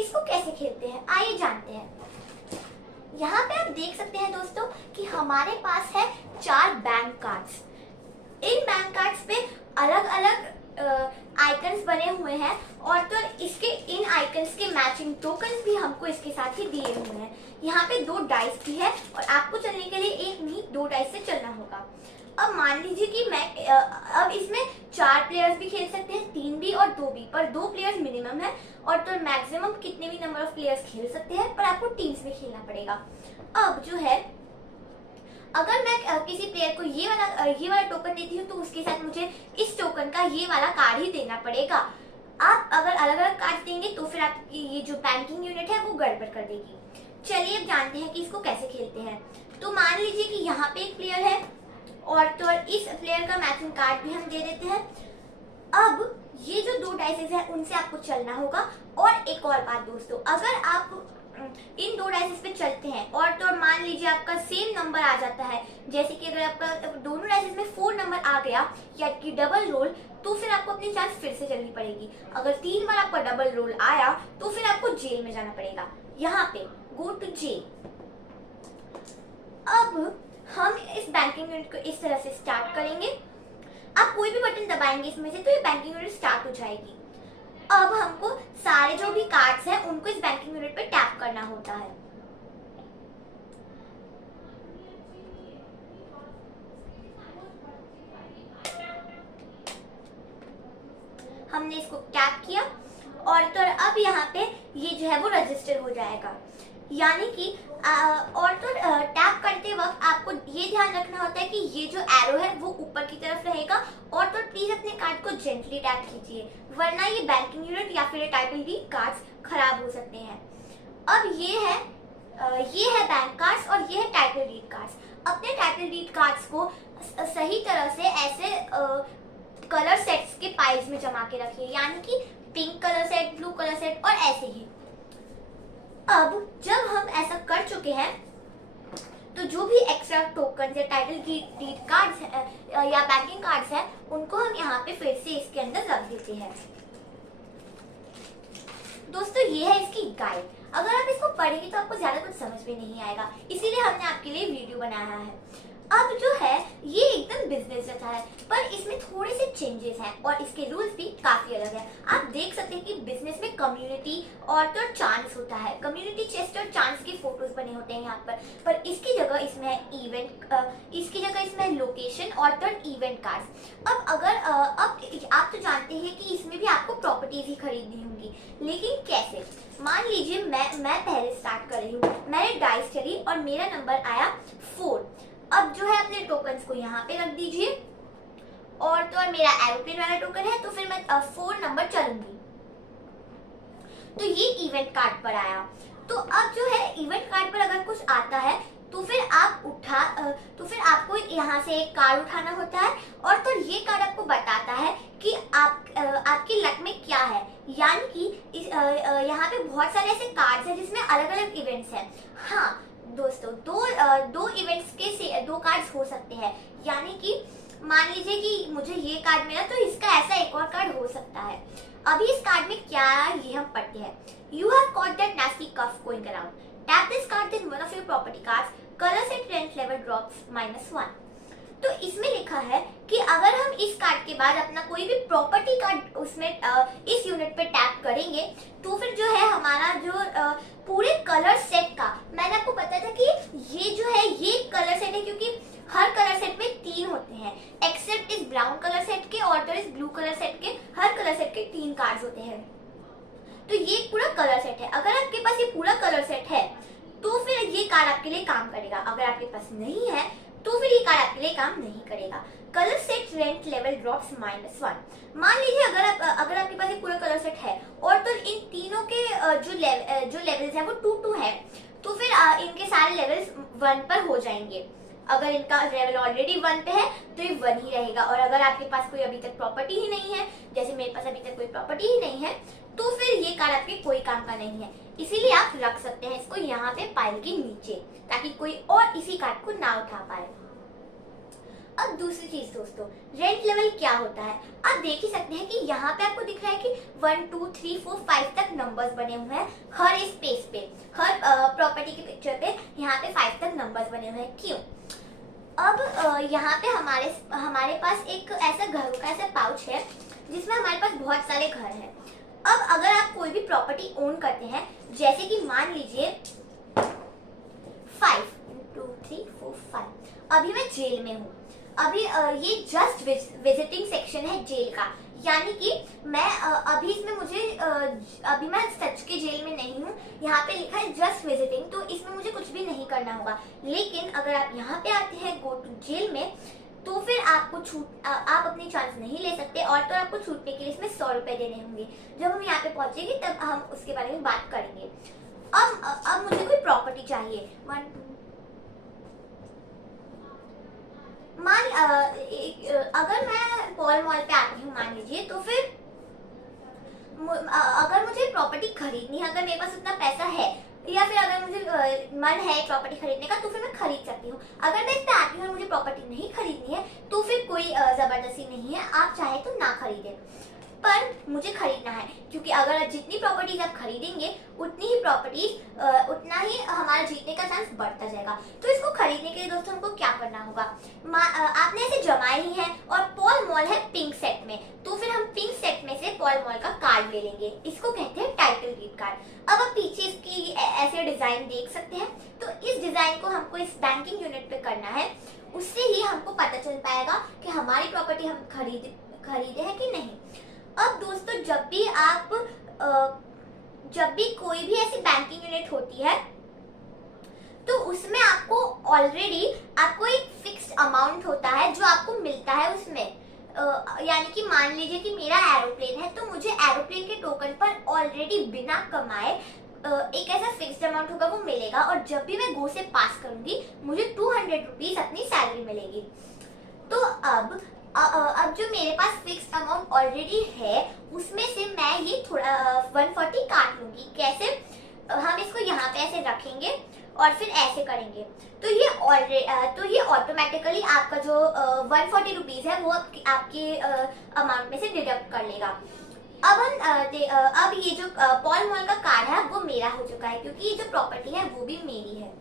इसको कैसे खेलते हैं आइए जानते हैं। यहाँ पे आप देख सकते हैं दोस्तों कि हमारे पास है 4 बैंक कार्ड्स। इन बैंक कार्ड्स पे अलग अलग आइकन्स बने हुए हैं और तो इसके इन आइकन्स के मैचिंग टोकन्स भी हमको इसके साथ ही दिए हुए हैं। यहाँ पे 2 डाइस भी है और आपको चलने के लिए एक नहीं 2 डाइस से चलना होगा। अब मान लीजिए कि मैं अब इसमें 4 प्लेयर्स भी खेल सकते हैं, 3 भी और 2 भी, पर 2 प्लेयर्स मिनिमम है और तो मैक्सिमम कितने भी नंबर ऑफ प्लेयर्स खेल सकते हैं, पर आपको टीम्स में खेलना पड़ेगा। अब जो है अगर मैं किसी प्लेयर को ये वाला टोकन देती हूँ तो उसके साथ मुझे इस टोकन का ये वाला कार्ड ही देना पड़ेगा। आप अगर अलग अलग कार्ड देंगे तो फिर आपकी ये जो बैंकिंग यूनिट है वो गड़बड़ कर देगी। चलिए अब जानते हैं कि इसको कैसे खेलते हैं। तो मान लीजिए कि यहाँ पे एक प्लेयर है और तो इस प्लेयर का मैचिंग कार्ड भी हम दे देते हैं। अब ये जो 2 डाइसेस है उनसे आपको चलना होगा। और एक और बात दोस्तों, अगर आप इन 2 डाइसेस पे चलते हैं और तो मान लीजिए आपका सेम नंबर आ जाता है, जैसे कि अगर आपका दोनों डाइसेस में 4 नंबर आ गया या कि डबल रोल, तो फिर आपको अपनी चांस फिर से चलनी पड़ेगी। अगर 3 बार आपका डबल रोल आया तो फिर आपको जेल में जाना पड़ेगा। यहाँ पे गो टू जेल। अब हम इस बैंकिंग यूनिट को इस तरह से स्टार्ट करेंगे। आप कोई भी बटन दबाएंगे इसमें से तो ये बैंकिंग यूनिट स्टार्ट हो जाएगी। अब हमको सारे जो भी कार्ड्स हैं उनको इस बैंकिंग यूनिट पे टैप करना होता है। हमने इसको टैप किया और तो अब यहाँ पे ये जो है वो रजिस्टर हो जाएगा। यानी कि और तो टैप करते वक्त आपको ये ध्यान रखना होता है कि ये जो एरो है वो ऊपर की तरफ रहेगा और तो प्लीज अपने कार्ड को जेंटली टैप कीजिए, वरना ये बैंकिंग यूनिट या फिर टाइटल डीड कार्ड्स खराब हो सकते हैं। अब ये है बैंक कार्ड्स और ये है टाइटल डीड कार्ड्स। अपने टाइटल डीड कार्ड्स को सही तरह से ऐसे कलर सेट्स के पाइल्स में जमा के रखिए, यानी कि pink colour set, blue colour set और ऐसे ही। अब जब हम ऐसा कर चुके हैं तो जो भी एक्स्ट्रा टोकन या टाइटल डीड कार्ड्स या बैंकिंग कार्ड्स हैं उनको हम यहाँ पे फिर से इसके अंदर रख देते हैं। दोस्तों ये है इसकी गाइड। अगर आप इसको पढ़ेंगे तो आपको ज्यादा कुछ समझ में नहीं आएगा, इसीलिए हमने आपके लिए वीडियो बनाया है। अब जो है ये एकदम बिजनेस जैसा है, पर इसमें थोड़े से चेंजेस हैं और इसके रूल्स भी काफी अलग है। आप देख सकते हैं कि बिजनेस में कम्युनिटी और तो चांस होता है, कम्युनिटी चेस्ट और चांस के फोटोज बने होते हैं यहाँ पर इसकी जगह इसमें है इवेंट, इसकी जगह इसमें है लोकेशन और तो इवेंट कार्ड्स। अब अगर अब आप तो जानते हैं कि इसमें भी आपको प्रॉपर्टीज ही खरीदनी होंगी, लेकिन कैसे? मान लीजिए मैं पहले स्टार्ट कर रही हूँ, मैंने डाइस चली और मेरा नंबर आया 4। अब जो है अपने टोकन्स को यहाँ पे रख दीजिए और तो और मेरा एरोप्लेन वाला टोकन है तो फिर मैं 4 नंबर चलूंगी। तो ये इवेंट कार्ड पर आया। तो अब जो है इवेंट कार्ड पर अगर कुछ आता है तो फिर आपको यहाँ से एक कार्ड उठाना होता है और तो ये कार्ड आपको बताता है कि आपकी लक में क्या है। यानी कि यहाँ पे बहुत सारे ऐसे कार्ड्स हैं जिसमें अलग अलग इवेंट्स हैं। हाँ दोस्तों, दो इवेंट्स के 2 कार्ड्स हो सकते हैं। यानी कि मान लीजिए कि मुझे ये कार्ड मिला तो इसका ऐसा एक और कार्ड हो सकता है। अभी इस कार्ड में क्या है ये हम पढ़ते हैं। You have caught that nasty cuff going around. Tap this card in one of your property cards. Color set rent level drops -1. तो इसमें लिखा है कि अगर हम इस कार्ड के बाद अपना कोई भी प्रॉपर्टी कार्ड उसमें इस यूनिट पे टैप करेंगे तो फिर जो है हमारा जो पूरे कलर सेट का, मैंने आपको बताया था कि ये जो है ये कलर सेट है क्योंकि हर कलर सेट में 3 होते हैं, एक्सेप्ट इस ब्राउन कलर सेट के और तो इस ब्लू कलर सेट के, हर कलर सेट के 3 कार्ड्स होते हैं। तो ये पूरा कलर सेट है। अगर आपके पास ये पूरा कलर सेट है तो फिर ये कार्ड आपके लिए काम करेगा, अगर आपके पास नहीं है तो फिर ये कार्ड आपके लिए काम नहीं करेगा। Colour set rent level drops -1। मान लीजिए अगर आपके पास ये पूरा कलर सेट है और तो इन तीनों के जो लेवल्स है वो 2-2 है तो फिर इनके सारे लेवल्स 1 पर हो जाएंगे। अगर इनका लेवल ऑलरेडी 1 पे है तो ये 1 ही रहेगा। और अगर आपके पास कोई अभी तक प्रॉपर्टी ही नहीं है, जैसे मेरे पास अभी तक कोई प्रॉपर्टी ही नहीं है, तो फिर ये कार्ड आपके कोई काम का नहीं है। इसीलिए आप रख सकते हैं इसको यहाँ पे पाइल के नीचे, ताकि कोई और इसी कार्ड को ना उठा पाए। अब दूसरी चीज दोस्तों, रेंट लेवल क्या होता है। आप देख ही सकते हैं कि यहाँ पे आपको दिख रहा है कि 1 2 3 4 5 तक नंबर्स बने हुए हैं हर स्पेस पे, हर प्रॉपर्टी की पिक्चर पे यहाँ पे 5 तक नंबर्स बने हुए हैं। क्यों? अब यहाँ पे हमारे पास एक ऐसा घरों का ऐसा पाउच है जिसमें हमारे पास बहुत सारे घर हैं। अब अगर आप कोई भी प्रॉपर्टी ओन करते हैं, जैसे कि मान लीजिए 5 2 3 4 5, अभी मैं जेल में हूँ। अभी ये जस्ट विजिटिंग सेक्शन है जेल का, यानी कि मैं अभी इसमें अभी मैं सच के जेल में नहीं हूँ। यहाँ पे लिखा है जस्ट विजिटिंग, तो इसमें मुझे कुछ भी नहीं करना होगा। लेकिन अगर आप यहाँ पे आते हैं गो टू जेल में, तो फिर आपको आप अपनी चांस नहीं ले सकते, और तो आपको छूटने के लिए इसमें 100 रुपए देने होंगे। जब हम यहाँ पे पहुंचेंगे तब हम उसके बारे में बात करेंगे। अब मुझे कोई प्रॉपर्टी चाहिए। अगर मैं पॉल मॉल पे आती हूँ मान लीजिए, तो फिर अगर मुझे प्रॉपर्टी खरीदनी है, अगर मेरे पास उतना पैसा है, या फिर अगर मुझे मन है प्रॉपर्टी खरीदने का, तो फिर मैं खरीद सकती हूँ। अगर मैं इस पे आती हूँ और मुझे प्रॉपर्टी नहीं खरीदनी है, तो फिर कोई जबरदस्ती नहीं है, आप चाहे तो ना खरीदें। पर मुझे खरीदना है, क्योंकि अगर जितनी प्रॉपर्टीज आप खरीदेंगे उतनी ही प्रॉपर्टीज उतना ही हमारा जीतने का चांस बढ़ता जाएगा। तो इसको खरीदने के लिए दोस्तों हमको क्या करना होगा, आपने ऐसे जमाए ही है और पॉल मॉल है पिंक सेट में, तो फिर हम पिंक सेट में से पॉल मॉल का कार्ड ले लेंगे। इसको कहते हैं टाइटल डीड कार्ड। अब आप पीछे इसकी ऐसे डिजाइन देख सकते हैं, तो इस डिजाइन को हमको इस बैंकिंग यूनिट पे करना है। उससे ही हमको पता चल पाएगा कि हमारी प्रॉपर्टी हम खरीदे हैं कि नहीं। अब दोस्तों जब भी कोई भी ऐसी बैंकिंग यूनिट होती है, तो उसमें आपको एक फिक्स्ड अमाउंट होता है जो आपको मिलता है उसमें। यानी कि मान लीजिए कि मेरा एरोप्लेन है, तो मुझे एरोप्लेन के टोकन पर ऑलरेडी बिना कमाए एक ऐसा फिक्स्ड अमाउंट होगा, वो मिलेगा। और जब भी मैं गो से पास करूंगी, मुझे 200 रुपीज अपनी सैलरी मिलेगी। तो अब जो मेरे पास फिक्स्ड अमाउंट ऑलरेडी है, उसमें से मैं ये थोड़ा 140 काट लूंगी। कैसे? हम इसको यहाँ पे ऐसे रखेंगे और फिर ऐसे करेंगे, तो ये ऑटोमेटिकली आपका जो 140 रुपीज है वो आपके अमाउंट में से डिडक्ट कर लेगा। अब ये जो पॉल मॉल का कार्ड है वो मेरा हो चुका है, क्योंकि ये जो प्रॉपर्टी है वो भी मेरी है।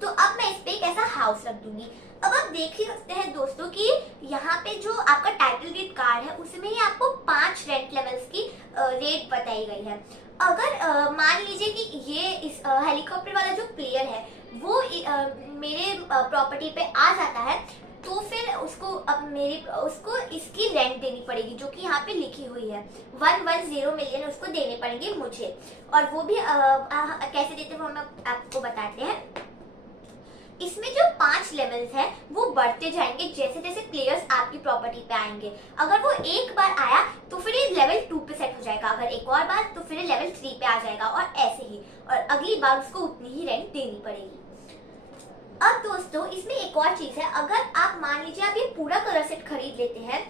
तो अब मैं इस पे एक ऐसा हाउस रख दूंगी। अब आप देख ही सकते हैं दोस्तों कि यहाँ पे जो आपका टाइटल डीड कार्ड है, उसमें ही आपको 5 रेंट लेवल्स की रेट बताई गई है। अगर मान लीजिए कि ये इस हेलीकॉप्टर वाला जो प्लेयर है वो मेरे प्रॉपर्टी पे आ जाता है, तो फिर उसको इसकी रेंट देनी पड़ेगी, जो कि यहाँ पे लिखी हुई है 110 मिलियन उसको देने पड़ेंगे मुझे। और वो भी कैसे देते हैं वो हम आपको बताते हैं। इसमें जो 5 लेवल्स हैं वो बढ़ते जाएंगे जैसे जैसे प्लेयर्स आपकी प्रॉपर्टी पे आएंगे। अगर वो एक बार आया तो फिर ये लेवल 2 पे सेट हो जाएगा, अगर एक और बार तो फिर लेवल 3 पे आ जाएगा, और ऐसे ही। और अगली बार उसको उतनी ही रेंट देनी पड़ेगी। अब दोस्तों इसमें एक और चीज है, अगर आप मान लीजिए आप ये पूरा कलर सेट खरीद लेते हैं,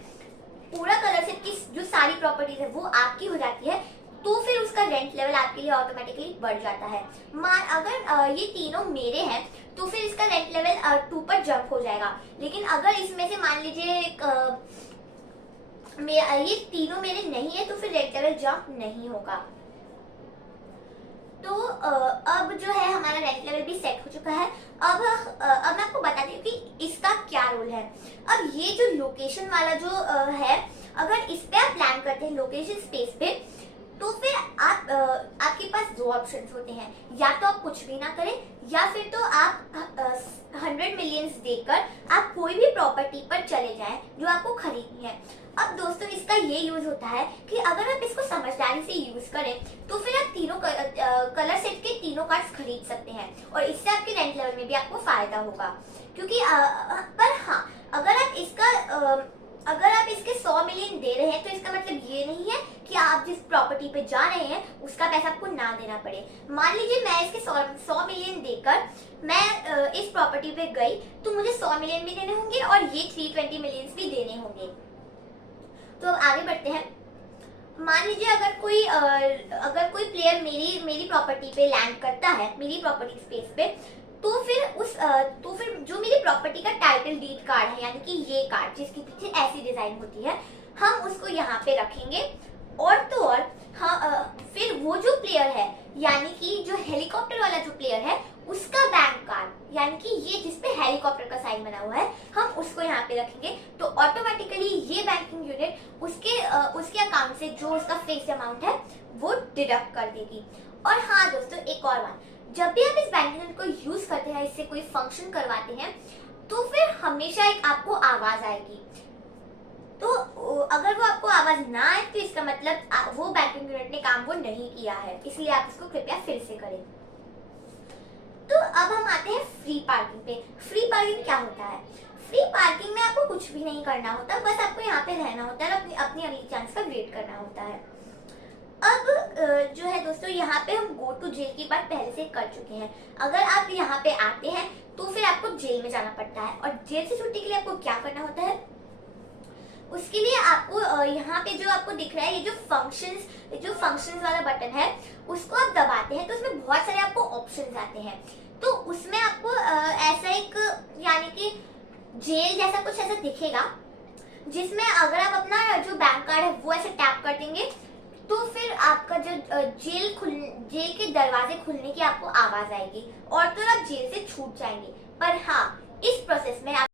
पूरा कलर सेट की जो सारी प्रॉपर्टीज है वो आपकी हो जाती है, तो फिर उसका रेंट लेवल आपके लिए ऑटोमेटिकली बढ़ जाता है। अगर ये तीनों मेरे हैं तो फिर इसका रेंट लेवल 2 पर जंप हो जाएगा। लेकिन अगर इसमें से मान लीजिए ये तीनों मेरे नहीं है, तो फिर रेंट लेवल जंप नहीं होगा। तो अब जो है हमारा रेंट लेवल भी सेट हो चुका है। अब मैं आपको बताती हूँ कि इसका क्या रोल है। अब ये जो लोकेशन वाला जो है, अगर इस पे आप प्लान करते हैं लोकेशन स्पेस पे, तो फिर आपके पास 2 ऑप्शंस होते हैं, या तो आप कुछ भी ना करें, या फिर तो आप 100 मिलियंस देकर आप कोई भी प्रॉपर्टी पर चले जाएं जो आपको खरीदनी है। अब दोस्तों इसका ये यूज होता है कि अगर आप इसको समझदारी से यूज करें, तो फिर आप तीनों कलर सेट के तीनों कार्ड्स खरीद सकते हैं, और इससे आपके रेंट लेवल में भी आपको फायदा होगा। क्योंकि पर हाँ, अगर आप इसके 100 मिलियन दे रहे हैं, तो इसका मतलब ये नहीं है कि आप जिस प्रॉपर्टी पे जा रहे हैं उसका पैसा आपको ना देना पड़े। मान लीजिए मैं इसके 100 मिलियन देकर मैं इस प्रॉपर्टी पे गई, तो मुझे 100 मिलियन भी देने होंगे और ये 320 मिलियन भी देने होंगे। तो अब आगे बढ़ते हैं। मान लीजिए अगर कोई प्लेयर मेरी प्रॉपर्टी पे लैंड करता है, मेरी प्रॉपर्टी स्पेस पे, तो फिर जो मेरी प्रॉपर्टी का टाइटल डीड कार्ड है, यानी कि ये कार्ड जिसके पीछे ऐसी डिजाइन होती है, हम उसको यहाँ पे रखेंगे। और तो और फिर वो जो प्लेयर है, यानी कि जो हेलीकॉप्टर वाला जो प्लेयर है, उसका बैंक कार्ड, यानी कि ये जिसपे हेलीकॉप्टर का साइन बना हुआ है, हम उसको यहाँ पे रखेंगे। तो ऑटोमेटिकली ये बैंकिंग यूनिट उसके अकाउंट से जो उसका फिक्स्ड अमाउंट है वो डिडक्ट कर देगी। और हाँ दोस्तों, एक और बात, जब भी आप इस बैंकिंग यूनिट को यूज करते हैं, इससे कोई फंक्शन करवाते हैं, तो फिर हमेशा एक आपको आवाज आएगी। तो अगर वो आपको आवाज ना आए तो इसका मतलब वो बैंकिंग यूनिट ने काम वो नहीं किया है, इसलिए आप इसको कृपया फिर से करें। तो अब हम आते हैं फ्री पार्किंग पे। फ्री पार्किंग क्या होता है? फ्री पार्किंग में आपको कुछ भी नहीं करना होता, बस आपको यहाँ पे रहना होता है और अपनी अगली चांस का वेट करना होता है। अब जो है दोस्तों, यहाँ पे हम गो टू जेल की बात पहले से कर चुके हैं। अगर आप यहाँ पे आते हैं तो फिर आपको जेल में जाना पड़ता है, और जेल से छुट्टी के लिए आपको क्या करना होता है? उसके लिए आपको यहाँ पे जो आपको दिख रहा है, ये जो फंक्शंस वाला बटन है, उसको आप दबाते हैं तो उसमें बहुत सारे आपको ऑप्शंस आते हैं। तो उसमें आपको ऐसा एक, यानी कि जेल जैसा कुछ ऐसा दिखेगा, जिसमें अगर आप अपना जो बैंक कार्ड है वो ऐसे टैप कर देंगे तो फिर आपका जो जेल के दरवाजे खुलने की आपको आवाज आएगी, और तो आप जेल से छूट जाएंगे। पर हाँ, इस प्रोसेस में आप